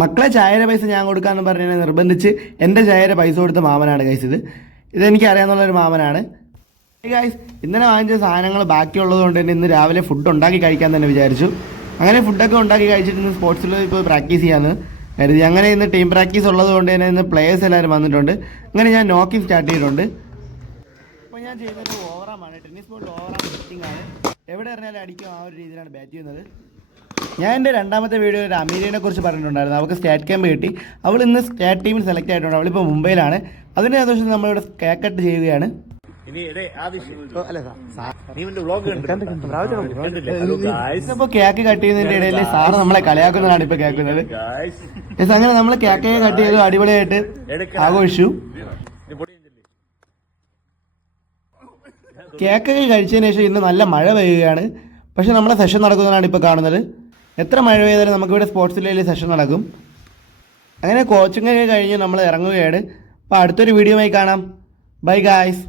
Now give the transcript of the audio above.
മക്കളെ ചായയുടെ പൈസ ഞാൻ കൊടുക്കാമെന്ന് പറഞ്ഞതിനെ നിർബന്ധിച്ച് എൻ്റെ ചായയുടെ പൈസ കൊടുത്ത മാമനാണ് ഗൈസ്. ഇതെനിക്ക് അറിയാവുന്നൊരു മാമനാണ് ഗൈസ്. ഇന്നലെ വാങ്ങിച്ച സാധനങ്ങൾ ബാക്കിയുള്ളത് കൊണ്ട് തന്നെ ഇന്ന് രാവിലെ ഫുഡ് ഉണ്ടാക്കി കഴിക്കാൻ തന്നെ വിചാരിച്ചു. അങ്ങനെ ഫുഡൊക്കെ ഉണ്ടാക്കി കഴിച്ചിട്ട് ഇന്ന് സ്പോർട്സിൽ ഇപ്പോൾ പ്രാക്ടീസ് ചെയ്യാമെന്ന് കരുതി. അങ്ങനെ ഇന്ന് ടീം പ്രാക്ടീസ് ഉള്ളത് കൊണ്ട് തന്നെ ഇന്ന് പ്ലേയേഴ്സ് എല്ലാവരും വന്നിട്ടുണ്ട്. അങ്ങനെ ഞാൻ നോക്കിങ് സ്റ്റാർട്ട് ചെയ്തിട്ടുണ്ട്. അപ്പോൾ ഞാൻ ചെയ്യുന്നത് ഓവറാമാണ്, ടെന്നീസ് ബോൾ ഓവറാം ബാറ്റിംഗ് ആണ്. എവിടെ എറിഞ്ഞാലും അടിക്കും, ആ ഒരു രീതിയിലാണ് ബാറ്റ് ചെയ്യുന്നത്. ഞാൻ എൻ്റെ രണ്ടാമത്തെ വീഡിയോയിൽ അമീരിനെ കുറിച്ച് പറഞ്ഞിട്ടുണ്ടായിരുന്നു. അവൾക്ക് സ്റ്റേറ്റ് ക്യാമ്പ് കിട്ടി. അവൾ ഇന്ന് സ്റ്റേറ്റ് ടീമിൽ സെലക്ട് ആയിട്ടുണ്ട്. അവളിപ്പോൾ മുംബൈയിലാണ്. അതിൻ്റെ സന്തോഷം നമ്മളിവിടെ കേക്ക് കട്ട് ചെയ്യുകയാണ്. ഇപ്പോൾ കേക്ക് കട്ട് ചെയ്യുന്നതിന്റെ ഇടയിൽ സാറ് നമ്മളെ കളിയാക്കുന്നതാണ് ഇപ്പൊ കേൾക്കുന്നത്. അങ്ങനെ നമ്മൾ കേക്ക് കട്ട് ചെയ്ത് അടിപൊളിയായിട്ട് ആഘോഷിച്ചു. കേക്കൊക്കെ കഴിച്ചതിന് ശേഷം ഇന്ന് നല്ല മഴ പെയ്യുകയാണ്. പക്ഷെ നമ്മളെ സെഷൻ നടക്കുന്നതാണ് ഇപ്പോൾ കാണുന്നത്. എത്ര മഴ പെയ്താലും നമുക്കിവിടെ സ്പോർട്സ് വില്ലേജിൽ സെഷൻ നടക്കും. അങ്ങനെ കോച്ചിങ് ഒക്കെ കഴിഞ്ഞ് നമ്മൾ ഇറങ്ങുകയാണ്. അപ്പോൾ അടുത്തൊരു വീഡിയോയുമായി കാണാം. Bye guys.